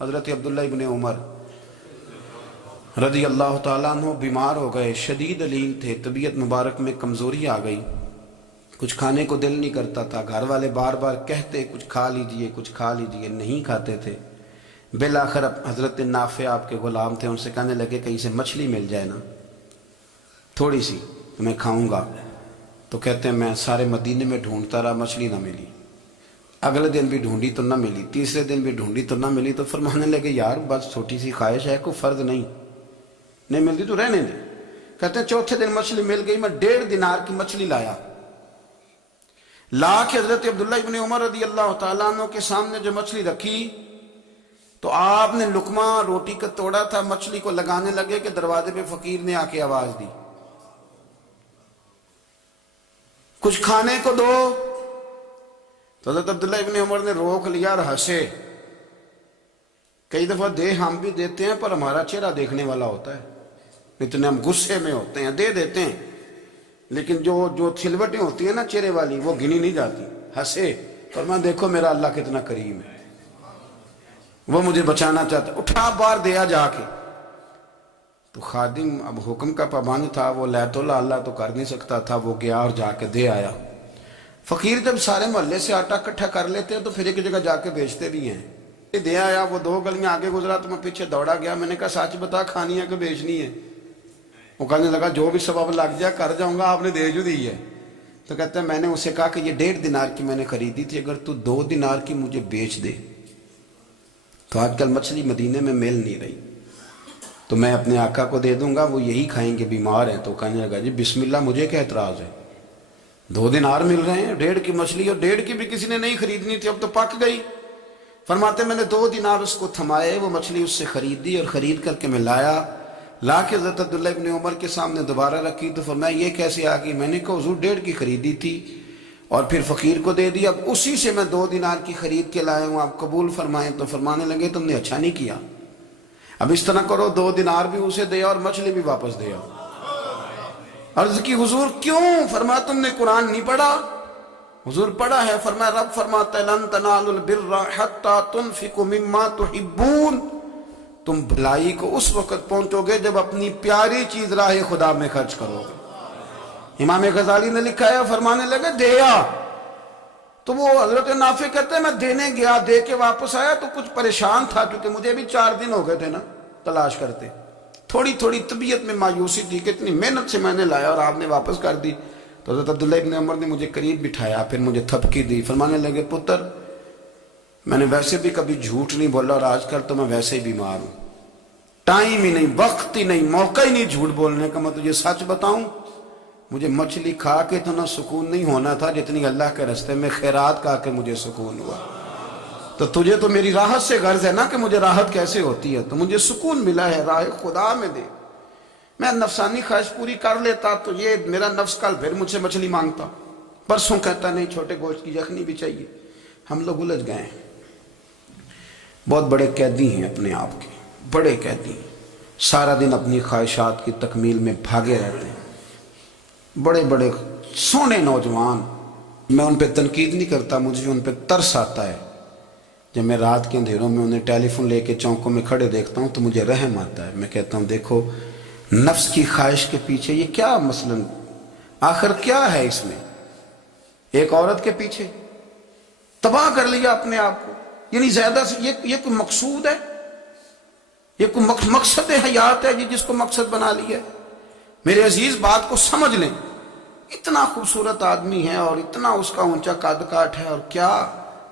حضرت عبداللہ ابن عمر رضی اللہ تعالیٰ عنہ بیمار ہو گئے، شدید علیم تھے، طبیعت مبارک میں کمزوری آ گئی، کچھ کھانے کو دل نہیں کرتا تھا، گھر والے بار بار کہتے کچھ کھا لیجئے کچھ کھا لیجئے، نہیں کھاتے تھے۔ بالآخر حضرت نافع آپ کے غلام تھے، ان سے کہنے لگے کہیں سے مچھلی مل جائے نا تھوڑی سی تو میں کھاؤں گا۔ تو کہتے ہیں میں سارے مدینے میں ڈھونڈتا رہا، مچھلی نہ ملی، اگلے دن بھی ڈھونڈی تو نہ ملی، تیسرے دن بھی ڈھونڈی تو نہ ملی، تو فرمانے لگے یار بس چھوٹی سی خواہش ہے، کوئی فرض نہیں ملتی تو رہنے دے۔ کہتے ہیں چوتھے دن مچھلی مل گئی، میں 1.5 دینار کی مچھلی لایا، لا کے حضرت عبداللہ ابن عمر رضی اللہ تعالیٰ عنہ کے سامنے جو مچھلی رکھی تو آپ نے لقمہ روٹی کا توڑا تھا، مچھلی کو لگانے لگے کہ دروازے پہ فقیر نے آ کے آواز دی کچھ کھانے کو دو۔ تو حضرت عبداللہ ابن عمر نے روک لیا اور ہنسے۔ کئی دفعہ دے ہم بھی دیتے ہیں پر ہمارا چہرہ دیکھنے والا ہوتا ہے، اتنے ہم غصے میں ہوتے ہیں، دے دیتے ہیں، لیکن جو چھلوٹیں ہوتی ہیں نا چہرے والی وہ گنی نہیں جاتی۔ ہنسے، فرمایا دیکھو میرا اللہ کتنا کریم ہے، وہ مجھے بچانا چاہتا ہے، اٹھا بار دیا جا کے۔ تو خادم اب حکم کا پابند تھا، وہ لیت اللہ تو کر نہیں سکتا تھا، وہ گیا اور جا کے دے آیا۔ فقیر جب سارے محلے سے آٹا اکٹھا کر لیتے ہیں تو پھر ایک جگہ جا کے بیچتے بھی ہیں۔ دے آیا، وہ 2 گلیاں آگے گزرا تو میں پیچھے دوڑا گیا، میں نے کہا سچ بتا کھانی ہے کہ بیچنی ہے؟ وہ کہنے لگا جو بھی سبب لگ جائے کر جاؤں گا، آپ نے دے جو دی ہے۔ تو کہتا ہے میں نے اسے کہا کہ یہ 1.5 دینار کی میں نے خریدی تھی، اگر تو 2 دینار کی مجھے بیچ دے تو آج کل مچھلی مدینے میں مل نہیں رہی تو میں اپنے آقا کو دے دوں گا، وہ یہی کھائیں گے، بیمار ہیں۔ تو کہنے لگا جی بسم اللہ، مجھے کیا اعتراض ہے، 2 دینار مل رہے ہیں، 1.5 کی مچھلی، اور 1.5 کی بھی کسی نے نہیں خریدنی تھی، اب تو پک گئی۔ فرماتے میں نے 2 دینار اس کو تھمائے، وہ مچھلی اس سے خریدی اور خرید کر کے میں لا کے حضرت عبداللہ ابن عمر کے سامنے دوبارہ رکھی۔ تو فرمایا یہ کیسے آ گئی؟ میں نے کہا حضور 1.5 کی خریدی تھی اور پھر فقیر کو دے دی، اب اسی سے میں 2 دینار کی خرید کے لایا ہوں، آپ قبول فرمائیں۔ تو فرمانے لگے تم نے اچھا نہیں کیا، اب اس طرح کرو 2 دینار بھی اسے دیا اور مچھلی بھی واپس دیا۔ عرض کی حضور کیوں؟ فرمایا تم نے قرآن نہیں پڑھا؟ حضور پڑھا ہے، فرمایا رب فرماتا ہے لن تنالوا البر حتی تنفقوا مما تحبون، تم بھلائی کو اس وقت پہنچو گے جب اپنی پیاری چیز راہ خدا میں خرچ کرو گے۔ امام غزالی نے لکھا ہے، فرمانے لگے دیا تو وہ حضرت نافع کہتے ہیں میں دینے گیا، دے کے واپس آیا تو کچھ پریشان تھا کیونکہ مجھے بھی 4 دن ہو گئے تھے نا تلاش کرتے، تھوڑی طبیعت میں مایوسی تھی کہ اتنی محنت سے میں نے لایا اور آپ نے واپس کر دی۔ تو حضرت عبداللہ ابن عمر نے مجھے قریب بٹھایا، پھر مجھے تھپکی دی، فرمانے لگے پتر میں نے ویسے بھی کبھی جھوٹ نہیں بولا اور آج کل تو میں ویسے ہی بیمار ہوں، ٹائم ہی نہیں، وقت ہی نہیں، موقع ہی نہیں جھوٹ بولنے کا، میں تجھے سچ بتاؤں مجھے مچھلی کھا کے اتنا سکون نہیں ہونا تھا جتنی اللہ کے راستے میں خیرات کھا کے مجھے سکون ہوا۔ تو تجھے تو میری راحت سے غرض ہے نا کہ مجھے راحت کیسے ہوتی ہے، تو مجھے سکون ملا ہے راہ خدا میں دے، میں نفسانی خواہش پوری کر لیتا تو یہ میرا نفس کل پھر مجھ سے مچھلی مانگتا، پرسوں کہتا نہیں چھوٹے گوشت کی یخنی بھی چاہیے۔ ہم لوگ الجھ گئے ہیں، بہت بڑے قیدی ہیں اپنے آپ کے، بڑے قیدی، سارا دن اپنی خواہشات کی تکمیل میں بھاگے رہتے ہیں، بڑے بڑے سونے نوجوان۔ میں ان پہ تنقید نہیں کرتا، مجھے ان پہ ترس آتا ہے، جب میں رات کے اندھیروں میں انہیں ٹیلی فون لے کے چوکوں میں کھڑے دیکھتا ہوں تو مجھے رحم آتا ہے۔ میں کہتا ہوں دیکھو نفس کی خواہش کے پیچھے یہ کیا مثلاً آخر کیا ہے اس میں، ایک عورت کے پیچھے تباہ کر لیا اپنے آپ کو، یعنی زیادہ سے یہ کوئی مقصود ہے، یہ کوئی مقصد حیات ہے جس کو مقصد بنا لیا ہے؟ میرے عزیز بات کو سمجھ لیں، اتنا خوبصورت آدمی ہے اور اتنا اس کا اونچا قد کاٹ ہے، اور کیا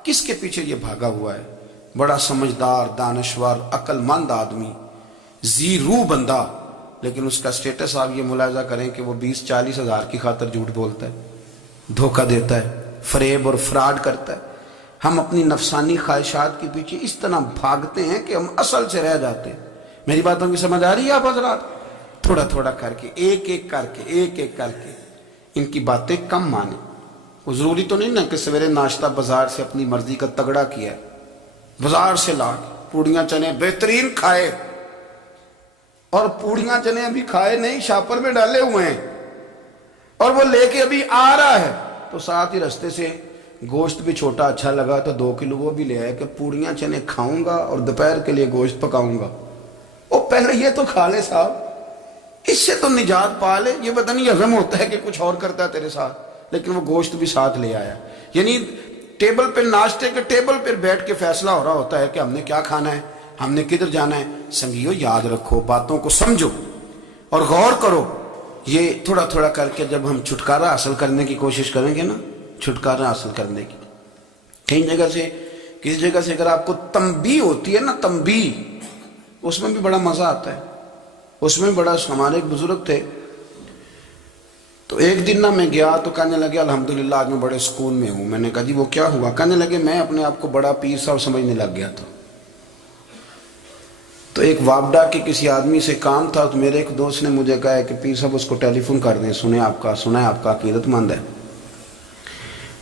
کس کے پیچھے یہ بھاگا ہوا ہے؟ بڑا سمجھدار، دانشور، عقل مند آدمی، ذی روح بندہ، لیکن اس کا سٹیٹس آپ یہ ملاحظہ کریں کہ وہ 20-40 ہزار کی خاطر جھوٹ بولتا ہے، دھوکہ دیتا ہے، فریب اور فراڈ کرتا ہے۔ ہم اپنی نفسانی خواہشات کے پیچھے اس طرح بھاگتے ہیں کہ ہم اصل سے رہ جاتے ہیں۔ میری باتوں کی سمجھ آ رہی ہے آپ حضرات؟ تھوڑا تھوڑا کر کے، ایک ایک کر کے ان کی باتیں کم مانیں۔ وہ ضروری تو نہیں نا کہ سویرے ناشتہ بازار سے اپنی مرضی کا تگڑا کیا ہے، بازار سے لا کے پوڑیاں چنے بہترین کھائے، اور پوڑیاں چنے ابھی کھائے نہیں، شاپر میں ڈالے ہوئے ہیں، اور وہ لے کے ابھی آ رہا ہے تو ساتھ ہی رستے سے گوشت بھی چھوٹا اچھا لگا تو 2 کلو وہ بھی لے آئے کہ پوڑیاں چنے کھاؤں گا اور دوپہر کے لیے گوشت پکاؤں گا۔ او پہلے یہ تو کھا لے صاحب، اس سے تو نجات پا لے، یہ پتہ نہیں ہضم ہوتا ہے کہ کچھ اور کرتا ہے تیرے ساتھ، لیکن وہ گوشت بھی ساتھ لے آیا۔ یعنی ٹیبل پہ، ناشتے کے ٹیبل پہ بیٹھ کے فیصلہ ہو رہا ہوتا ہے کہ ہم نے کیا کھانا ہے، ہم نے کدھر جانا ہے۔ سنگیو یاد رکھو، باتوں کو سمجھو اور غور کرو۔ یہ تھوڑا تھوڑا کر کے جب ہم چھٹکارا حاصل کرنے کی کوشش کریں گے نا، چھٹکارا حاصل کرنے کی، کئی جگہ سے، کسی جگہ سے اگر آپ کو تنبیہ ہوتی ہے نا، تنبیہ، اس میں بھی بڑا مزہ آتا ہے، اس میں بڑا۔ ہمارے ایک بزرگ تھے، تو ایک دن نا میں گیا تو کہنے لگے الحمدللہ آج میں بڑے سکون میں ہوں۔ میں نے کہا جی وہ کیا ہوا؟ کہنے لگے میں اپنے آپ کو بڑا پیر صاحب سمجھنے لگ گیا تھا۔ تو ایک وابڈا کے کسی آدمی سے کام تھا، تو میرے ایک دوست نے مجھے کہا کہ پیر صاحب اس کو ٹیلی فون کر دیں، سنا ہے آپ کا عقیدت مند ہے۔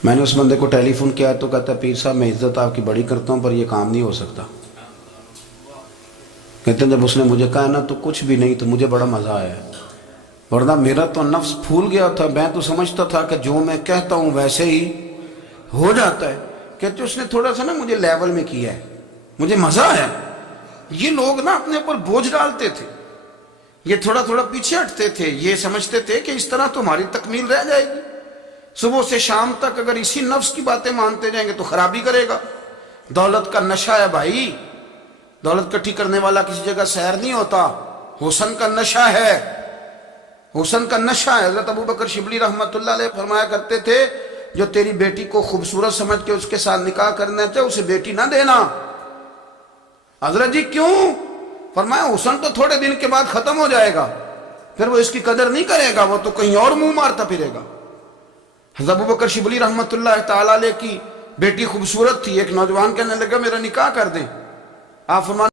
میں نے اس بندے کو ٹیلی فون کیا تو کہتا پیر صاحب میں عزت آپ کی بڑی کرتا ہوں پر یہ کام نہیں ہو سکتا۔ کہتے ہیں جب اس نے مجھے کہا نا تو کچھ بھی نہیں، تو مجھے بڑا مزہ آیا، ورنہ میرا تو نفس پھول گیا تھا، میں تو سمجھتا تھا کہ جو میں کہتا ہوں ویسے ہی ہو جاتا ہے۔ کہتے اس نے تھوڑا سا نا مجھے لیول میں کیا ہے، مجھے مزہ آیا۔ یہ لوگ نا اپنے اوپر بوجھ ڈالتے تھے، یہ تھوڑا تھوڑا پیچھے ہٹتے تھے، یہ سمجھتے تھے کہ اس طرح تو ہماری تکمیل رہ جائے گی۔ صبح سے شام تک اگر اسی نفس کی باتیں مانتے جائیں گے تو خرابی کرے گا۔ دولت کا نشہ ہے بھائی، دولت کٹھی کرنے والا کسی جگہ سیر نہیں ہوتا، حسن کا نشہ ہے، حسن کا نشہ ہے۔ حضرت ابو بکر شبلی رحمۃ اللہ علیہ فرمایا کرتے تھے جو تیری بیٹی کو خوبصورت سمجھ کے اس کے ساتھ نکاح کرنا چاہے اسے بیٹی نہ دینا۔ حضرت جی کیوں؟ فرمایا حسن تو تھوڑے دن کے بعد ختم ہو جائے گا، پھر وہ اس کی قدر نہیں کرے گا، وہ تو کہیں اور منہ مارتا پھرے گا۔ حضرت ابو بکر شبلی رحمۃ اللہ تعالی علیہ کی بیٹی خوبصورت تھی، ایک نوجوان کہنے لگا میرا نکاح کر دیں۔ آپ فرمایا